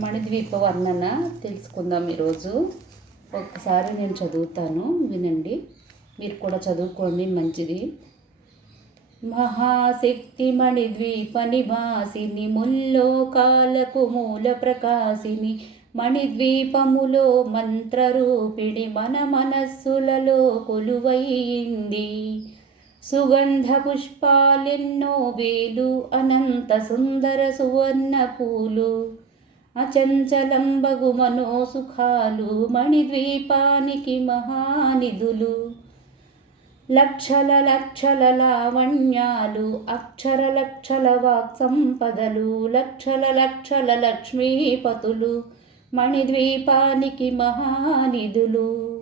మణిద్వీప వర్ణన తెలుసుకుందాం ఈరోజు. ఒక్కసారి నేను చదువుతాను వినండి. మీరు కూడా చదువుకోండి మంచిది. మహాశక్తి మణిద్వీప నివాసిని ముల్లోకాలకు మూల ప్రకాశిని మణిద్వీపములో మంత్రరూపిణి మన మనస్సులలో కొలువైంది సుగంధ పుష్పాలెన్నో వేలు అనంత సుందర సువర్ణ పూలు అచంచలంబగు మనోసుఖాలు మణిద్వీపానికి మహానిధులు. లక్షల లక్షల లావణ్యాలు అక్షర లక్షల వాక్ సంపదలు లక్షల లక్షల లక్ష్మీపతులు మణిద్వీపానికి మహానిధులు.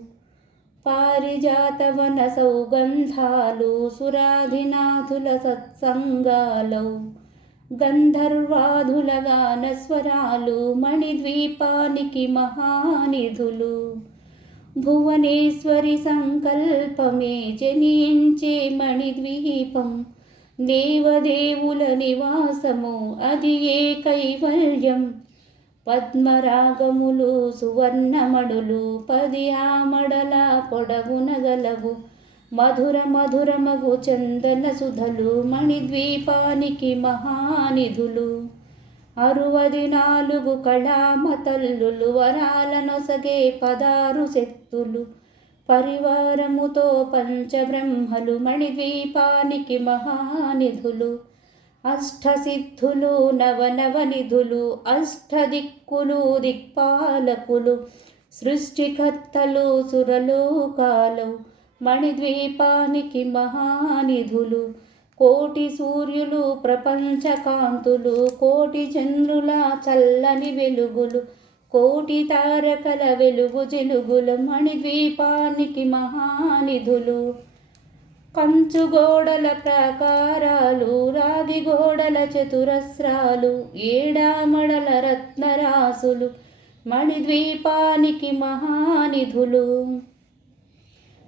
పారిజాతవన సౌగంధాలు సురాధినాథుల సత్సంగాలు గంధర్వాధుల గానస్వరాలు మణిద్వీపానికి మహానిధులు. భువనేశ్వరి సంకల్పమే జనించే మణిద్వీపం. దేవదేవుల నివాసము అది ఏ కైవల్యం? పద్మరాగములు సువర్ణమడులు పది ఆమడల పొడవునగలవు మధుర మధురమగు చందన సుధలు మణిద్వీపానికి మహానిధులు. అరువది నాలుగు కళామతల్లులు వరాలనొసగే పదారు శక్తులు. పరివారముతో పంచబ్రహ్మలు మణిద్వీపానికి మహానిధులు. అష్టసిద్ధులు నవనవనిధులు అష్టదిక్కులు దిక్పాలకులు సృష్టికర్తలు సురలోకాలు. మణిద్వీపానికి మహానిధులు కోటి సూర్యులు ప్రపంచకాంతులు కోటి చంద్రుల చల్లని వెలుగులు కోటి తారకల వెలుగు జిలుగుల మణిద్వీపానికి మహానిధులు. కంచు గోడల ప్రాకారాలు రాగి గోడల చతురస్రాలు ఏడామడల రత్నరాసులు మణిద్వీపానికి మహానిధులు.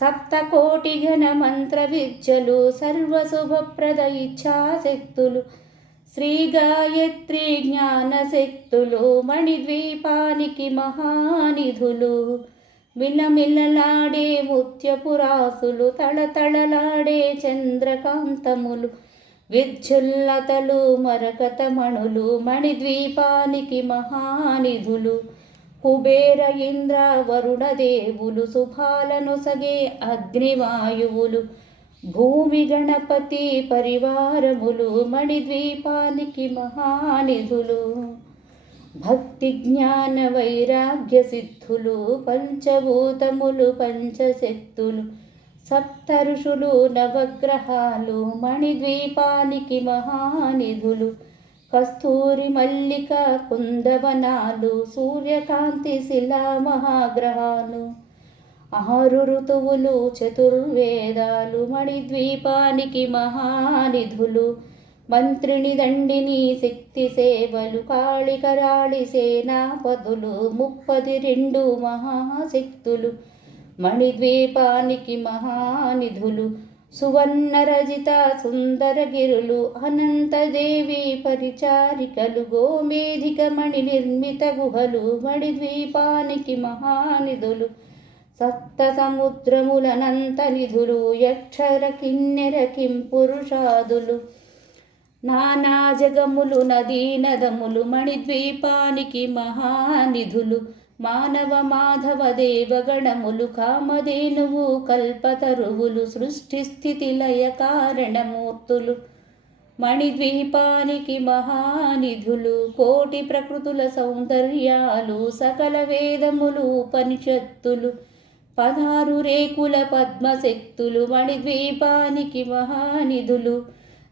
సప్తకోటి ఘన మంత్ర విద్యలు సర్వశుభప్రద ఇచ్ఛాశక్తులు శ్రీ గాయత్రి జ్ఞానశక్తులు మణిద్వీపానికి మహానిధులు మిలమిలలాడే ముత్యపురాసులు తళతళలాడే చంద్రకాంతములు విద్యుల్లతలు మరకతమణులు మణిద్వీపానికి మహానిధులు కుబేర ఇంద్ర వరుణదేవులు శుభాలను సగే అగ్నివాయువులు భూమి గణపతి పరివారములు మణిద్వీపానికి మహానిధులు భక్తి జ్ఞాన వైరాగ్య సిద్ధులు పంచభూతములు పంచశక్తులు సప్త ఋషులు నవగ్రహాలు మణిద్వీపానికి మహానిధులు కస్తూరి మల్లిక కుందవనాలు సూర్యకాంతి శిలా మహాగ్రహాలు ఆరు ఋతువులు చతుర్వేదాలు మణిద్వీపానికి మహానిధులు మంత్రిని దండిని శక్తి సేవలు కాళికరాళి సేనాపదులు ముప్పది రెండు మహాశక్తులు మణిద్వీపానికి మహానిధులు సువర్ణరజిత సుందరగిరులు అనంతదేవి పరిచారికలు గోమేధిక మణి నిర్మిత గుహలు మణిద్వీపానికి మహానిధులు సప్త సముద్రములనంత నిధులు యక్షర కిన్నెర కింపురుషాదులు నానా జగములు నదీ నదములు మణిద్వీపానికి మహానిధులు మానవ మాధవ దేవగణములు కామధేనువు కల్పతరువులు సృష్టి స్థితి లయ కారణమూర్తులు. మణిద్వీపానికి మహానిధులు కోటి ప్రకృతుల సౌందర్యాలు సకల వేదములు ఉపనిషత్తులు. పదహారు రేకుల పద్మశక్తులు మణిద్వీపానికి మహానిధులు.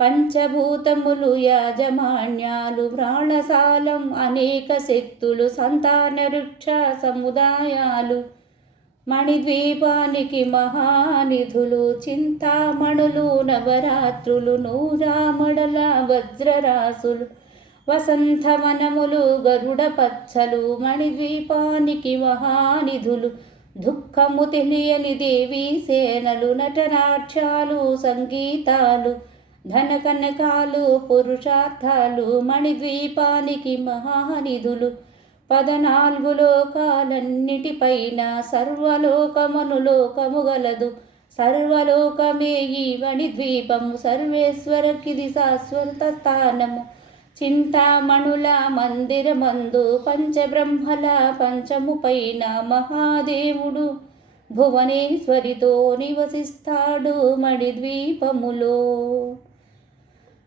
పంచభూతములు యాజమాన్యాలు వ్రాళసాలం అనేక శక్తులు సంతాన వృక్ష సముదాయాలు. మణిద్వీపానికి మహానిధులు చింతామణులు నవరాత్రులు నూరామడల వజ్రరాసులు వసంతవనములు గరుడ పచ్చలు మణిద్వీపానికి మహానిధులు దుఃఖము తెలియని దేవీ సేనలు నటనాట్యాలు సంగీతాలు ధన కనకాలు పురుషార్థాలు మణిద్వీపానికి మహానిధులు. పదనాలుగు లోకాలన్నిటిపైన సర్వలోకమును లోకముగలదు సర్వలోకమే ఈ మణిద్వీపము. సర్వేశ్వరకిది శాశ్వత స్థానము. చింతామణుల మందిరమందు పంచబ్రహ్మల పంచము పైన మహాదేవుడు భువనేశ్వరితో నివసిస్తాడు మణిద్వీపములో.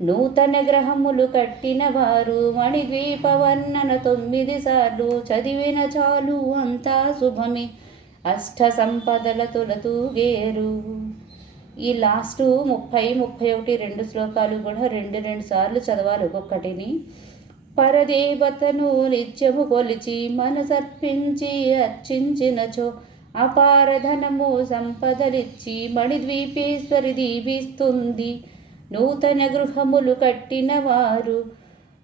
నూతన గ్రహములు కట్టిన వారు మణిద్వీపవర్ణన తొమ్మిది సార్లు చదివిన చాలు అంతా శుభమే. అష్ట సంపదల తొలతూగేరు ఈ లాస్ట్ ముప్పై ముప్పై ఒకటి రెండు శ్లోకాలు కూడా రెండు రెండు సార్లు చదవాలి ఒక్కొక్కటిని. పరదేవతను నిత్యము కొలిచి మనసర్పించి అర్చించినచో అపారధనము సంపదలిచ్చి మణిద్వీపేశ్వరి దీవిస్తుంది నూతన గృహములు కట్టిన వారు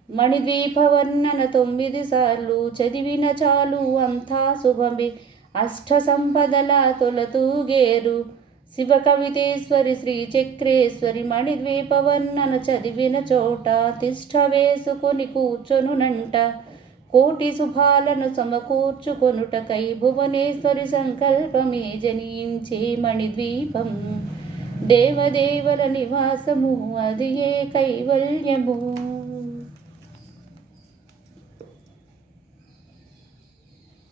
మణిద్వీపవర్ణన తొమ్మిది సార్లు చదివిన చాలు అంతా శుభమే. అష్ట సంపదల తొలతూగేరు శివ కవితేశ్వరి శ్రీ చక్రేశ్వరి మణిద్వీపవర్ణన చదివిన చోట తిష్ట వేసుకొని కూర్చొనునంట కోటి శుభాలను సమకూర్చుకొనుటకై భువనేశ్వరి సంకల్పమే జనించే మణిద్వీపం. దేవదేవల నివాసము అది ఏ కైవల్యము